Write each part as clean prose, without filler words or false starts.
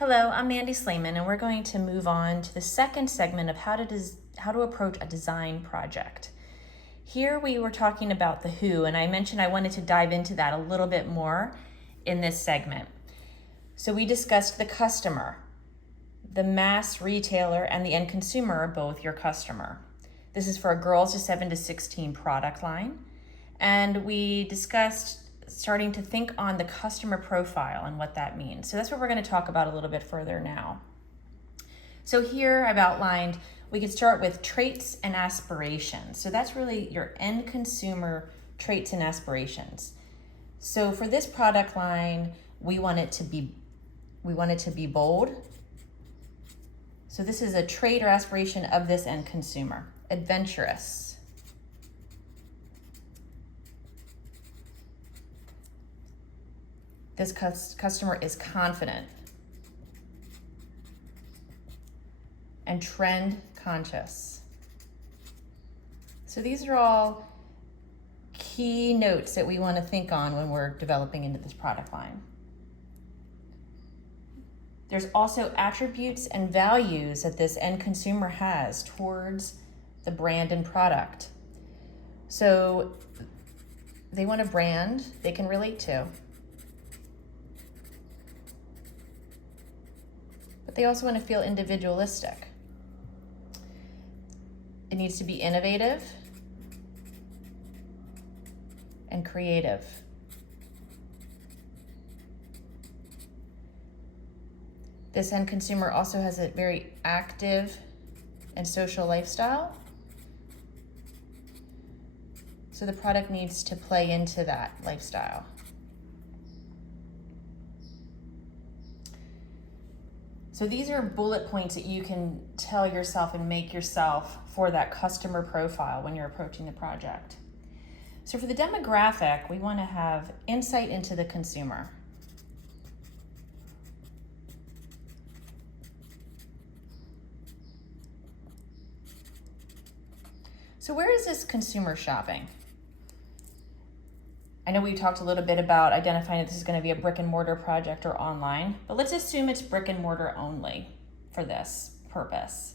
Hello, I'm Mandy Slayman, and we're going to move on to the second segment of how to approach a design project. Here we were talking about the who, and I mentioned I wanted to dive into that a little bit more in this segment. So we discussed the customer. The mass retailer and the end consumer are both your customer. This is for a girls to 7 to 16 product line. And we discussed starting to think on the customer profile and what that means. So that's what we're going to talk about a little bit further now. So here I've outlined, we could start with traits and aspirations. So that's really your end consumer traits and aspirations. So for this product line, we want it to be bold. So this is a trait or aspiration of this end consumer. Adventurous. This customer is confident and trend conscious. So these are all key notes that we want to think on when we're developing into this product line. There's also attributes and values that this end consumer has towards the brand and product. So they want a brand they can relate to. But they also want to feel individualistic. It needs to be innovative and creative. This end consumer also has a very active and social lifestyle. So the product needs to play into that lifestyle. So these are bullet points that you can tell yourself and make yourself for that customer profile when you're approaching the project. So for the demographic, we want to have insight into the consumer. So where is this consumer shopping? I know we talked a little bit about identifying that this is going to be a brick and mortar project or online, but let's assume it's brick and mortar only for this purpose.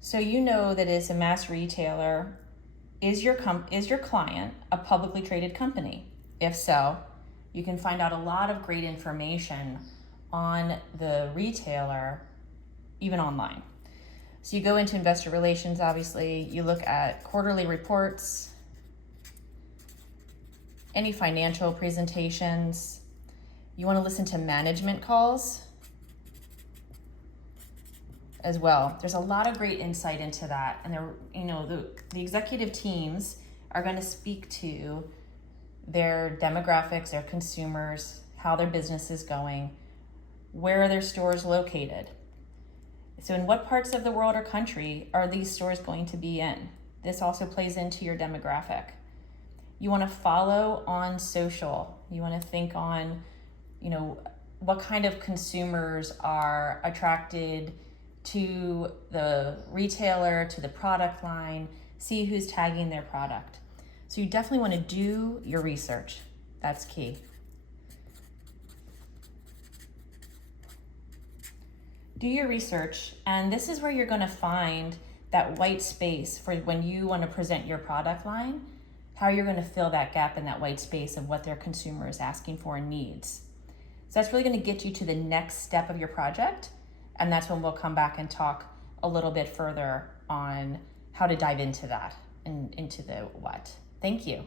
So you know that as a mass retailer, is your client a publicly traded company? If so, you can find out a lot of great information on the retailer, even online. So you go into investor relations, obviously, you look at quarterly reports, any financial presentations. You want to listen to management calls as well. There's a lot of great insight into that. And the executive teams are going to speak to their demographics, their consumers, how their business is going, where are their stores located. So in what parts of the world or country are these stores going to be in? This also plays into your demographic. You want to follow on social. You want to think on, what kind of consumers are attracted to the retailer, to the product line, see who's tagging their product. So you definitely want to do your research. That's key. Do your research, and this is where you're going to find that white space for when you want to present your product line, how you're going to fill that gap in that white space of what their consumer is asking for and needs. So that's really going to get you to the next step of your project, and that's when we'll come back and talk a little bit further on how to dive into that and into the what. Thank you.